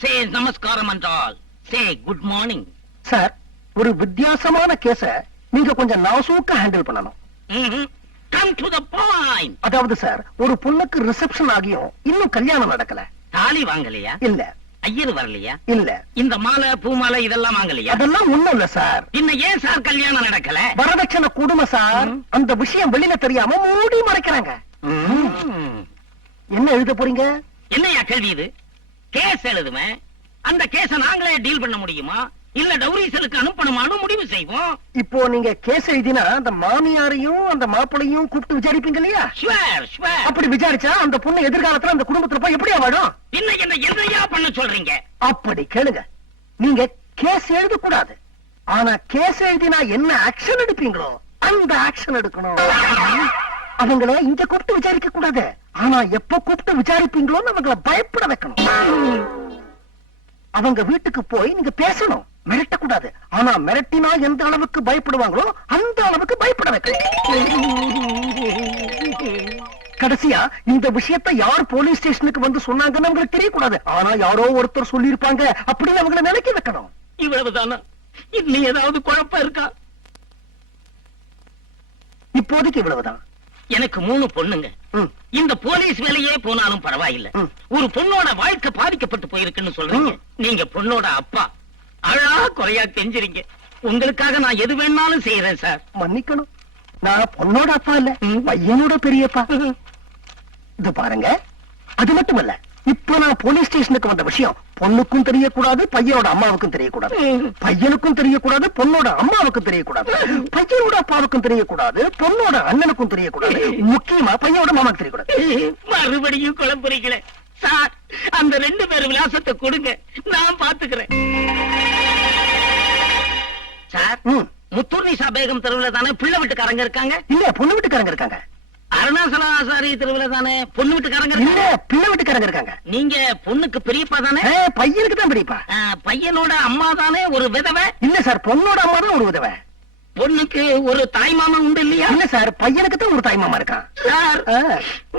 சே நமஸ்காரம் என்றால் சே good morning. Sir ஒரு வித்தியாசமான கேஸ நீங்க கொஞ்சம் நாசூக்க ஹேண்டில் பண்ணணும். கம் டு த பாயிண்ட் அதாவது சார் ஒரு பொண்ணுக்கு ரிசப்ஷன் ஆகியும் இன்னும் கல்யாணம் நடக்கல. தாலி வாங்கலையா? இல்ல. ஐயர் வரலையா? இல்ல. இந்த மாலை பூ மாலை இதெல்லாம் வாங்கலையா? அதெல்லாம் ஒண்ணும் இல்ல சார். பின்ன ஏன் சார் கல்யாணம் நடக்கல? வரதட்சணை கொடுமை சார். அந்த விஷயம் வெளியில தெரியாம மூடி மறைக்கிறாங்க. என்ன எழுத போறீங்க? என்னையா கேள்வி இது? கேஸ் எழுதுவேன். அந்த கேஸ நாங்களே டீல் பண்ண முடியுமா? இல்ல டௌரிசலுக்கு அனுப்பணுமான்னு முடிவு செய்வோம். இப்போ நீங்க கேஸ் எழுதினா அந்த மாமியாரையும் அந்த மாப்பிளையும் கூப்பிட்டு விசாரிப்பீங்க இல்லையா? ஷுவர் ஷுவர் அப்படி விசாரிச்சா அந்த பொண்ணு எதிர்காலத்துல அந்த குடும்பத்துல போய் எப்படியா வாழும்? பின்ன என்ன என்னையா பண்ண சொல்றீங்க? அப்படி கேளுங்க. நீங்க கேஸ் எழுதக்கூடாது. ஆனா கேஸ் எழுதினா என்ன ஆக்ஷன் எடுப்பீங்களோ அந்த ஆக்ஷன் எடுக்கணும். அவங்கள இங்க கூப்பிட்டு விசாரிக்க கூடாது ஆனா எப்ப கூப்பிட்டு விசாரிப்பீங்களோன்னு அவங்கள பயப்பட வைக்கணும். அவங்க வீட்டுக்கு போய் நீங்க பேசணும். மிரட்டக்கூடாது. ஆனா மிரட்டினா எந்த அளவுக்கு பயப்படுவாங்களோ அந்த அளவுக்கு பயப்பட வைக்கணும். கடைசியா இந்த விஷயத்தை யார் போலீஸ் ஸ்டேஷனுக்கு வந்து சொன்னாங்கன்னு அவங்களுக்கு தெரியக்கூடாது. ஆனா யாரோ ஒருத்தர் சொல்லியிருப்பாங்க அப்படின்னு அவங்கள நினைக்க வைக்கணும். இவ்வளவுதானா? இன்னும் ஏதாவது குழப்பம் இருக்கா? இப்போதைக்கு இவ்வளவுதான். எனக்கு மூணு பொண்ணுங்க. இந்த போலீஸ் வேலையே போனாலும் பரவாயில்ல. ஒரு பொண்ணோட வாழ்க்கை பாதிக்கப்பட்டு போயிருக்குன்னு சொல்றீங்க. நீங்க பொண்ணோட அப்பா. அழா குறையா கெஞ்சுறீங்க உங்களுக்காக நான் எது வேணாலும் செய்யறேன் சார். மன்னிக்கணும். நான் பொண்ணோட அப்பா இல்ல. பையனோட பெரியப்பா. இது பாருங்க. அது மட்டுமல்ல இப்ப நான் போலீஸ் ஸ்டேஷனுக்கு வந்த விஷயம் பொண்ணுக்கும் தெரியக்கூடாது பையனோட அம்மாவுக்கும் தெரியக்கூடாது. பையனுக்கும் தெரியக்கூடாது பொண்ணோட அம்மாவுக்கும் தெரியக்கூடாது. பையனோட அப்பாவுக்கும் தெரியக்கூடாது பொண்ணோட அண்ணனுக்கும் தெரியக்கூடாது. முக்கியமா பையனோட மாமாக்கு தெரியக்கூடாது. மறுபடியும் குழம்புறீங்களே சார் அந்த ரெண்டு பேர் விலாசத்தை கொடுங்க. நான் பாத்துக்கிறேன். சார். முத்தூர் நிசா பேகம் தெருவுல தானே பிள்ளை வீட்டுக்காரங்க இருக்காங்க? இல்ல பொண்ணு வீட்டுக்காரங்க இருக்காங்க. அருணாசலாசாரி தெருவுல தானே பொண்ணு வீட்டுக்காரங்க இருக்காங்க? பிள்ளை வீட்டுக்காரங்க இருக்காங்க. நீங்க பொண்ணுக்கு பெரியப்பா தானே? பையனுக்கு தான் பெரியப்பா. பையனோட அம்மா தானே ஒரு விதவை? இல்ல சார் பொண்ணோட அம்மா தான் ஒரு உதவ பொண்ணுக்கு ஒரு தாய் மாமன் உண்டு இல்லையா? இல்ல சார் பையனுக்கு தான் ஒரு தாய் மாமா இருக்கான். சார்.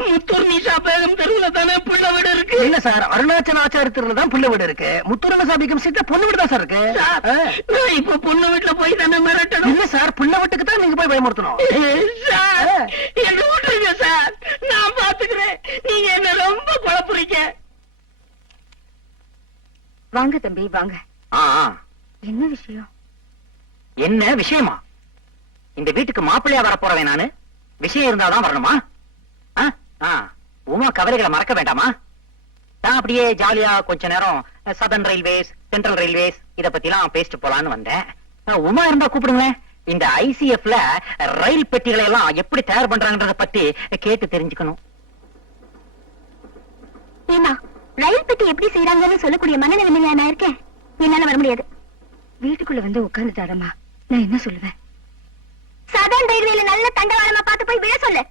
முத்தூர் நிசா பேகம் தெருவுல தானே பிள்ளை வீடு இருக்கு? இல்ல சார் அருணாச்சலாச்சாரத்துல தான் பிள்ளை வீடு இருக்கு. முத்துரம சாபிக்கம் சீட்ல பொண்ணு வீடு தான் சார் இருக்கு. நான் இப்ப பொண்ணு வீட்டுல போய் தானே மிரட்டணும்? இல்ல சார் பிள்ளை வீட்டுக்கு தான் நீங்க போய் பயமுறுத்தணும். சார் என்ன சார் நான் பாத்துக்கிறேன் நீங்க என்ன ரொம்ப குழப்புறீங்க வாங்க தம்பி வாங்க. என்ன விஷயம்? என்ன விஷயமா? இந்த வீட்டுக்கு மாப்பிள்ளையா வர போறவன் நானு? விஷயம் இருந்தாதான் வரணுமா. உமா கவலைகளை மறக்க வேண்டாமா? நான் அப்படியே ஜாலியா கொஞ்ச நேரம் சதர்ன் ரயில்வேஸ் சென்ட்ரல் ரயில்வேஸ் இத பத்தி எல்லாம் பேசிட்டு போலான்னு வந்தேன். உமா இருந்தா கூப்பிடுங்களேன். இந்த ஐசிஎஃப்ல ரயில் பெட்டிகளை எல்லாம் எப்படி தயார் பண்றாங்கன்றத பத்தி கேட்டு தெரிஞ்சுக்கணும். பெட்டி எப்படி செய்யறாங்கன்னு சொல்லக்கூடிய மனநிலைமையில நான் இருக்கேன். என்னால வர முடியாது. வீட்டுக்குள்ள வந்து உட்கார்ந்துட்டாரம்மா நான் என்ன சொல்லுவேன்? சதன் ரயில்வேல நல்ல தண்டவாளமா பார்த்து போய் விழ சொல்லு.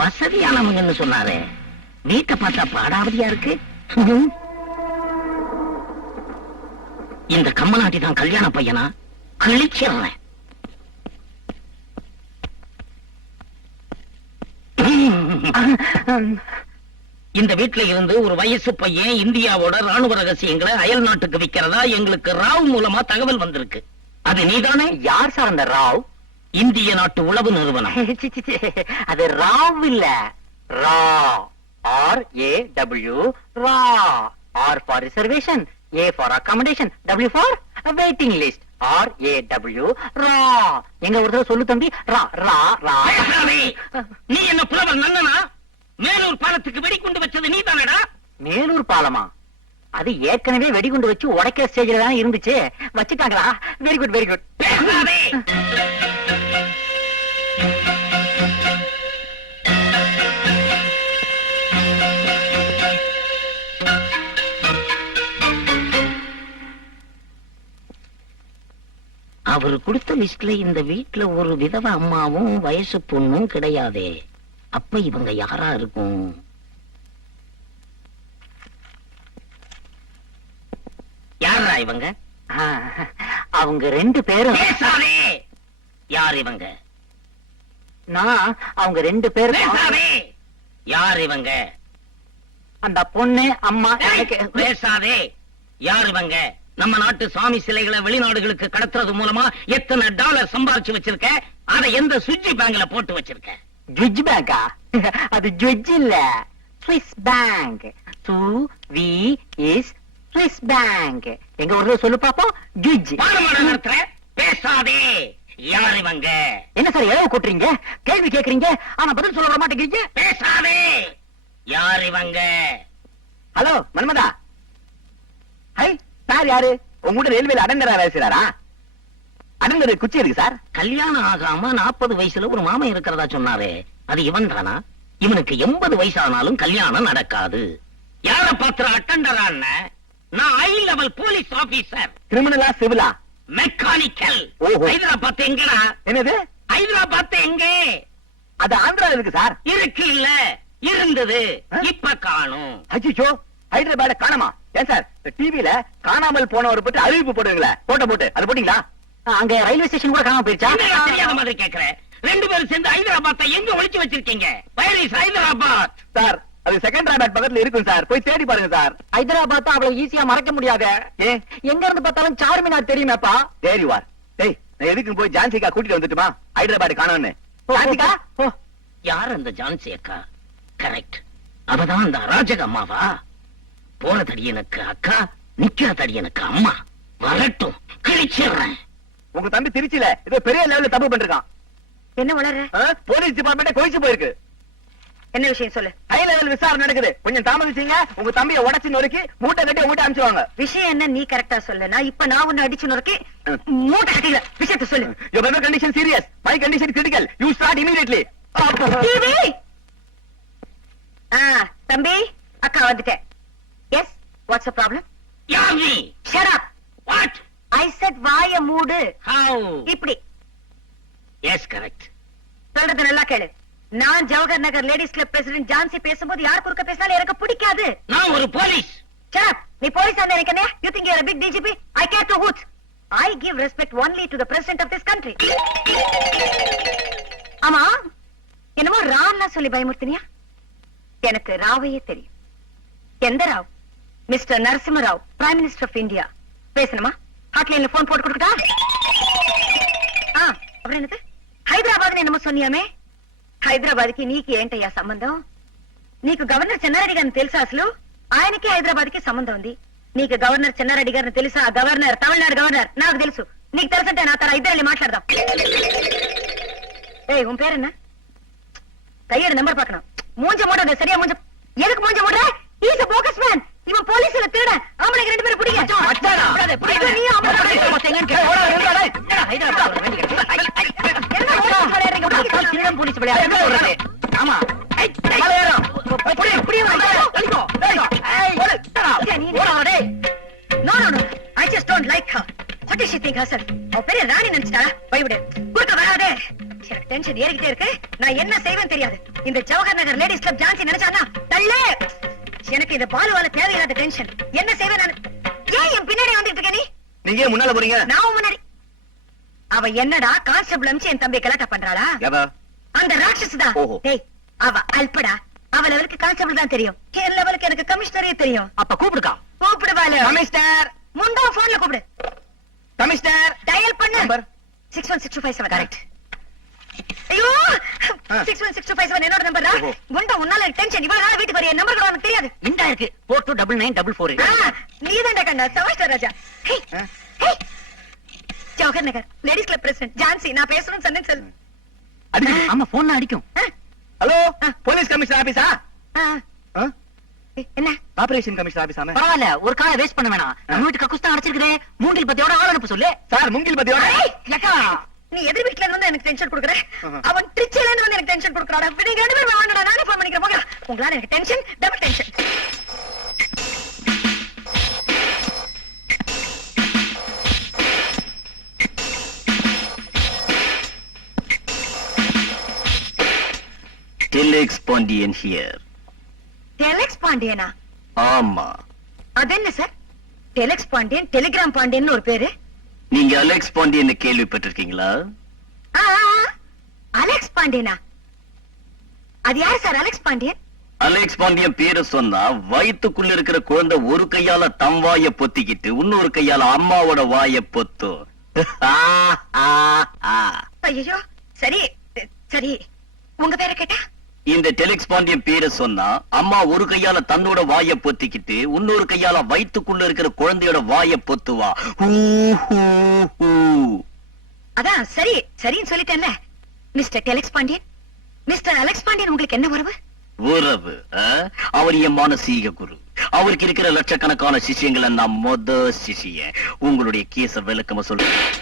வசதியானவங்கன்னு சொன்னாரே. வீட்டை பார்த்தா பாடாவதியா இருக்கு? இந்த கம்மநாட்டி தான் கல்யாண பையனா? கிழிச்சிடுறேன். இந்த வீட்டுல இருந்து ஒரு வயசு பையன் இந்தியாவோட ராணுவ ரகசியங்களை அயல் நாட்டுக்கு விக்கிறதா எங்களுக்கு ராவ் மூலமா தகவல் வந்திருக்கு. அது நீதானே? யார் சார் அந்த ராவ்? இந்திய நாட்டு உளவு நிறுவனம். அது ராவ் இல்ல. ரா R A W raw. R for reservation A for accommodation W for waiting list R A W ரா. எங்க ஒரு தடவை சொல்லு தம்பி. ரா ரா ரா பேசாதே. நீ என்ன புலவர் நன்னனா மேலூர் பாலத்துக்கு வெடிகுண்டு வச்சது நீ தானடா மேலூர் பாலமா அது ஏற்கனவே வெடிகுண்டு வச்சு உடைக்கிற ஸ்டேஜ்ல தான் இருந்துச்சு. வச்சுட்டாங்களா? வெரி குட் வெரி குட் அவர் கொடுத்த லிஸ்ட்ல இந்த வீட்ல ஒரு விதவ அம்மாவும் வயசு பொண்ணும் கிடையாதே. அப்ப இவங்க யாரா இருக்கும் யாரா இவங்க? அவங்க ரெண்டு பேரும். யார் இவங்க? நான் அவங்க ரெண்டு பேரும். யார் இவங்க? அந்த பொண்ணு அம்மா பேசாதே. யார் இவங்க? நம்ம நாட்டு சுவாமி சிலைகளை வெளிநாடுகளுக்கு கடத்துறது மூலமா எத்தனை டாலர் சம்பாரிச்சு வச்சிருக்க? அதை எந்த சுவிட்ச் பேங்க்ல போட்டு வச்சிருக்க? ஜுவஜ் பேங்கா? அது ஜுவஜ் இல்ல. Swiss bank. சு வி இஸ் ஸ்விஸ் பேங்க் எங்க ஊர்ல சொல்லு பாப்போம். நடத்துற? பேசாதே. யார் இவங்க? என்ன சார் இழவு கூட்டுறீங்க? கேள்வி கேக்குறீங்க? ஆனா பதில் சொல்ல மாட்டேங்கிறீங்க? பேசாதே. யார் இவங்க? ஹலோ மன்மதா. ஹை சார் யாரு? உங்க கூட ரயில்வேல அடங்கரா வேலை செய்றாரா? அடங்கரு குச்சி இருக்கு சார்? கல்யாணம் ஆகாம நாற்பது வயசுல ஒரு மாமன் இருக்கிறதா சொன்னாரே. அது இவன் தானா? இவனுக்கு எண்பது வயசானாலும் கல்யாணம் நடக்காது. யார பாத்திர அட்டண்டரான நான் ஹை லெவல் போலீஸ் ஆபீசர் கிரிமினலா சிவிலா மெக்கானிக்கல். ஹைதராபாத் எங்கடா? என்னது? ஹைதராபாத் எங்கே? அது ஆந்திரால இருக்கு சார். இருக்கு இல்ல இருந்தது? இப்ப காணும். அச்சிச்சோ ஹைதராபாத் காணாமா? ஏன் சார்? டிவில காணாமல் போனவரை பத்தி அறிவிப்பு போடுவீங்களே? போட்டோ போட்டு. அது போட்டீங்களா? அங்க ரயில்வே ஸ்டேஷன் கூட காணாம போயிருச்சா? தெரியாத மாதிரி கேக்குற? ரெண்டு பேரும் சேர்ந்து ஹைதராபாத்தை எங்க ஒளிச்சு வச்சிருக்கீங்க? ஹைதராபாத் சார் அது செகண்ட் ராபேட் பக்கத்துல இருக்கும் சார் போய் தேடி பாருங்க சார் ஹைதராபாத் அவ்வளவு ஈஸியா மறக்க முடியாது. ஏன் எங்க இருந்து பார்த்தாலும் சார்மினார் தெரியுமேப்பா? தேடி வார் டேய் நான் எதுக்கும் போய் ஜான்சிகா கூட்டிட்டு வந்துட்டுமா? ஹைதராபாத் காணோன்னு. ஜான்சிகா யார் அந்த ஜான்சி அக்கா? கரெக்ட் அவதான் அந்த அராஜக அம்மாவா? போன தடியனுக்கு அக்கா நிக்கிற தடியனுக்கு அம்மா. வரட்டும் கிழிச்சிடுறேன். உங்க தம்பி திருச்சியில ஏதோ பெரிய லெவல்ல தப்பு பண்ணிருக்கான். என்ன வளர்ற? போலீஸ் டிபார்ட்மெண்ட் கொதிச்சு போயிருக்கு. என்ன விஷயம் சொல்லு? ஹை லெவல் விசாரணை நடக்குது. கொஞ்சம் தாமதிச்சீங்க உங்க தம்பியை உடச்சு நொறுக்கி மூட்டை கட்டி உங்ககிட்ட அனுப்பிச்சுவாங்க விஷயம் என்ன? நீ கரெக்டா சொல்லு. நான் இப்ப நான் உன்னை அடிச்சு நொறுக்கி மூட்டை கட்டிக்கல விஷயத்த சொல்லு. Your weather condition serious. My condition critical. You start immediately. TV ஆ தம்பி அக்கா வந்துட்டேன். எஸ் வாட்ஸ் அ ப்ராப்ளம் யார் நீ shut up what I said வாய மூடு. ஹவு இப்படி. எஸ் கரெக்ட் சொல்றது நல்லா கேளு. நான் Jawahar Nagar ladies club president Jhansi பேசும்போது யார் குறுக்க பேசினாலும் எனக்கு பிடிக்காது. நான் ஒரு போலீஸ். சரப் நீ போலீஸ் அந்த எனக்கு you think you are big DGP I care two hoot I give respect only to the president of this country ஆமா? என்னமோ ராவ்னா சொல்லி பயமுறுத்தினியா? எனக்கு ராவையே தெரியும். எந்த Rao? Mister Narasimha Rao prime minister of India பேசணுமா? ஹாட்லைன்ல போன் போட்டு கொடுக்கட்டா? அப்புறம் என்னது? ஹைதராபாத் என்னமோ சொன்னியாமே? హైదరాబాద్ కి నీకు ఏంటయ్యా సంబంధం నీకు గవర్నర్ చెన్నారెడ్డి గారిని తెలుసా అసలు ఆయనకి హైదరాబాద్ కి సంబంధం ఉంది నీకు గవర్నర్ చెన్నారెడ్డి గారిని తెలుసా గవర్నర్ తమిళనాడు గవర్నర్ నాకు తెలుసు నీకు తెలుసంటే నా తర ఇద్దరు మాట్లాడదాం ஏய் உன் பேர் என்ன கையோட நம்பர் பார்க்கணும் மூஞ்ச மூடாத சரியா மூஞ்ச எதுக்கு மூஞ்ச மூடுற இஸ் a bogus man இவன் போலீஸ்ல திருட ஆம்பளைங்க ரெண்டு பேரும் பிடிங்க மச்சானா? ஐயோ, நீ ஆம்பளை ஏய், ஓடா, ஓடா, டேய். ஏய், ஓடு. Yeah, நீ- No, no, no. I just don't like her. What does she think herself? அவ பெரிய ராணி நினைச்சிட்டாளா? போய்விடு. குறுக்க வராதே. எனக்கு டென்ஷன் ஏறிக்கிட்டே இருக்கு. நான் என்ன செய்வேன் தெரியாது. இந்த ஜவஹர் நகர் லேடிஸ் கிளப் ஜான்சி நினைச்சானா? தள்ளு. எனக்கு இந்த பாலுவால தேவையில்லாத டென்ஷன். என்ன செய்வேன் நான்? ஏன் என் பின்னாடி வந்துட்டு இருக்க நீ? நீங்க முன்னால போறீங்க நான் முன்னாடி. அவ என்னடா கான்ஸ்டபிள் அமிச்சு என் தம்பியை கலாட்டா பண்றாளா? அந்த ராட்சஸ் தான் ஓஹோ. டேய் அவ அல்படா. அவ லெவலுக்கு கான்ஸ்டபிள் தான் தெரியும். என் லெவலுக்கு எனக்கு கமிஷனரே தெரியும். அப்ப கூப்பிடுக்கா. கூப்பிடுவாளு. கமிஷனர். முண்டா போன்ல கூப்பிடு. கமிஷனர். டயல் பண்ணு. Number. Six one six two five seven correct ஐயோ! ஆ. Six one six two five seven என்னோட நம்பர். குண்டா உன்னால டென்ஷன் இவ்வளவு நாள் வீட்டுக்கு வரைய? நம்பர் கூட உனக்கு தெரியாது. இந்தா இருக்கு. Four two double nine double four நீ தான் கண்டா சவாஷ்டர் ராஜா. ஹே. ஹே. Jawahar Nagar. Ladies club president Jhansi நான் பேசணும்னு சொன்னேன் சொல்லு. அடி ஆமா போன் அடிக்கும். ஹலோ. போலீஸ் கமிஷனர் ஆபீஸா என்ன? ஆபரேஷன் கமிஷனர் ஆபீஸாமே பரவாயில்ல ஒரு காலை வேஸ்ட் பண்ண வேணாம். நம்ம வீட்டு கக்குஸ் தான் அடைச்சிருக்கிறேன் மூங்கில் பத்தியோட ஆள் அனுப்ப சொல்லு. சார் முங்கில் பத்தியோட? ஏக்கா, நீ எதிர் வீட்ல இருந்து எனக்கு டென்ஷன் கொடுக்குற. அவன் திருச்சியில இருந்து வந்து எனக்கு டென்ஷன் கொடுக்குறாடா நீங்க ரெண்டு பேரும் வாங்கடா நானே போன் பண்ணிக்கிறேன். போங்க. உங்களால எனக்கு tension double tension telex Pandian here telex பாண்டியனா ஆமா அது என்ன sir telex Pandian telegram Pandian ஒரு பேரு. நீங்க அலெக்ஸ் பாண்டியன் கேள்விப்பட்டிருக்கீங்களா? ஆ, ஆ, ஆ. அலெக்ஸ் பாண்டியனா அது யார் sir Alex Pandian Alex Pandian பேரு சொன்னா வயித்துக்குள்ள இருக்கிற குழந்தை ஒரு கையால தம் வாய பொத்திக்கிட்டு இன்னொரு கையால அம்மாவோட வாய பொத்தும் ஆ, ஆ, ஆ. ஐயோ சரி சரி. உங்க பேரை கேட்டா? இந்த டெலிக்ஸ் பாண்டியன் பேரு சொன்னா அம்மா ஒரு கையால தன்னோட வாய பொத்திக்கிட்டு இன்னொரு கையால வயித்துக்குள்ள இருக்கிற குழந்தையோட வாய பொத்துவா. அதான் சரி சரின்னு சொல்லிட்டேன்ல. Mister telex Pandian mister Alex Pandian உங்களுக்கு என்ன உறவு? உறவு? அவர் என் மானசீக குரு. அவருக்கு இருக்கிற லட்சக்கணக்கான சிஷியங்களை நான் மொத சிஷிய உங்களுடைய கேச விளக்கமா சொல்றேன்